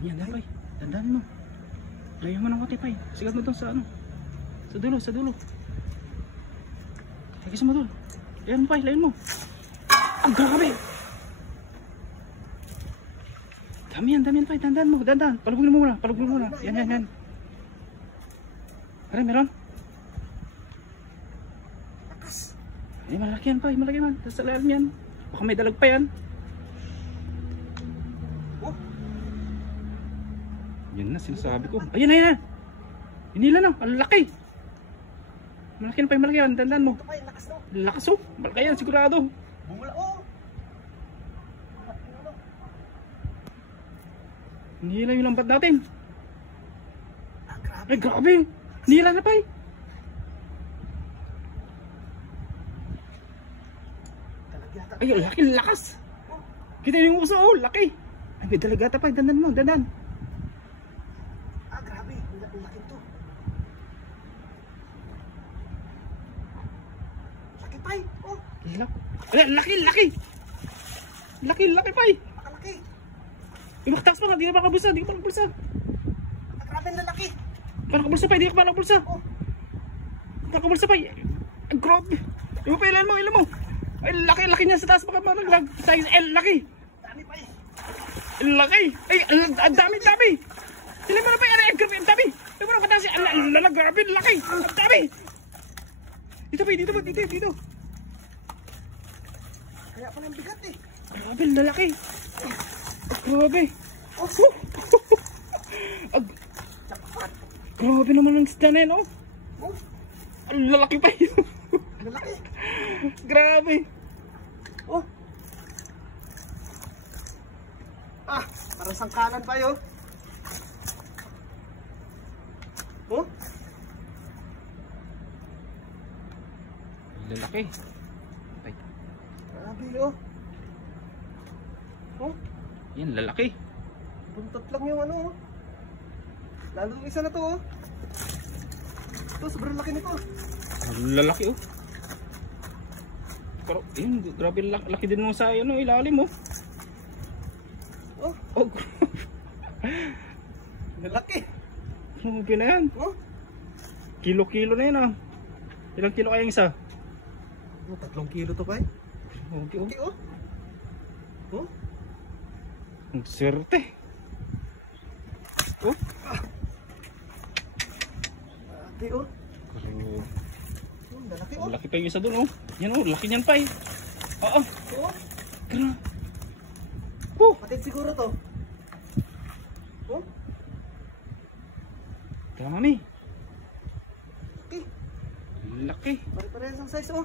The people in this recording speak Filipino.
Dami yan, Pay. Dandan mo. Layo mo ng kote, Pay. Sigat mo doon sa ano. Sa dulo, sa dulo. Hagis mo doon. Layan mo, Pay, layan mo. Ang grabe. Dami yan, Pay. Dandan mo, dandan. Palugin mo muna, palugin mo muna. Yan, yan, yan. Pare, meron? Eh, malaki yan, Pay, malaki yan. Sa lalim yan. Baka may dalag pa yan. Oh. Yan na, sinasabi ko. Ayun, ayun na. Hinila na, ang laki. Malaki yan, Pay, malaki yan. Dandan mo. Lakas oh, malaki yan, sigurado. Bumula, oh. Hinila yung lambat natin. Grabe. Ay, grabe. Hinila na, Pay. Ay, laki, lakas. Kita yung uso, oh, laki. Ay, may dalagata, Pay, dandan mo, dandan. Grabe, ang laki to. Laki, Pay, oh. Ay, laki, laki. Laki, laki, Pay. Nakalaki. Imaktas pa nga, di ka pa nakabulsa, di ka pa nakabulsa. Grabe na laki. Pa nakabulsa, Pay, di ka pa nakabulsa. Oh. Nakabulsa, Pay. Ay, grabe. Iba pa, ilan mo, ilan mo. Ay, laki, laki niya sa taas, baka managlag. Size L, laki. Dami, Pay. Laki. Ay, ang dami, dami. Ilan mo na, Pay, ay, grabe, ang dami. Ilan mo na patasi, ang grabe, laki. Ang dami. Dito, Pay, dito, dito, dito. Kaya pa ng bigat eh. Grabe, lalaki. Grabe. Grabe naman ang isda na yan, oh. Ang lalaki, Pay. Lalaki. Grabe. Oh. Parang sangkalan pa yun. Oh. Lalaki. Ay, Grabe, oh. Oh. yan, lalaki. Buntot lang yung ano, oh. Lalo yung isa na to, oh. Ito, sobrang laki nito. Ang lalaki, oh. Pero, yun, grabe laki din mo sa ano, ilalim, oh. Oh. Oh, Lalaki. grabe na yan. Oh. Kilo-kilo na yan, ah. Ilang kilo kayang isa? 3 kilo to, Pay. Okay, oh. Okay, oh. Oh. Ang swerte. Oh. Okay, oh. Grabe. Lalaki, oh. Ang laki pa yung isa dun, oh. Yan, oh, laki niyan, Pay. Oo. Oh. Grabe. Oh. Patid siguro to. Oh. Dami. Okay. Laki. Pare-parehas ang size, oh.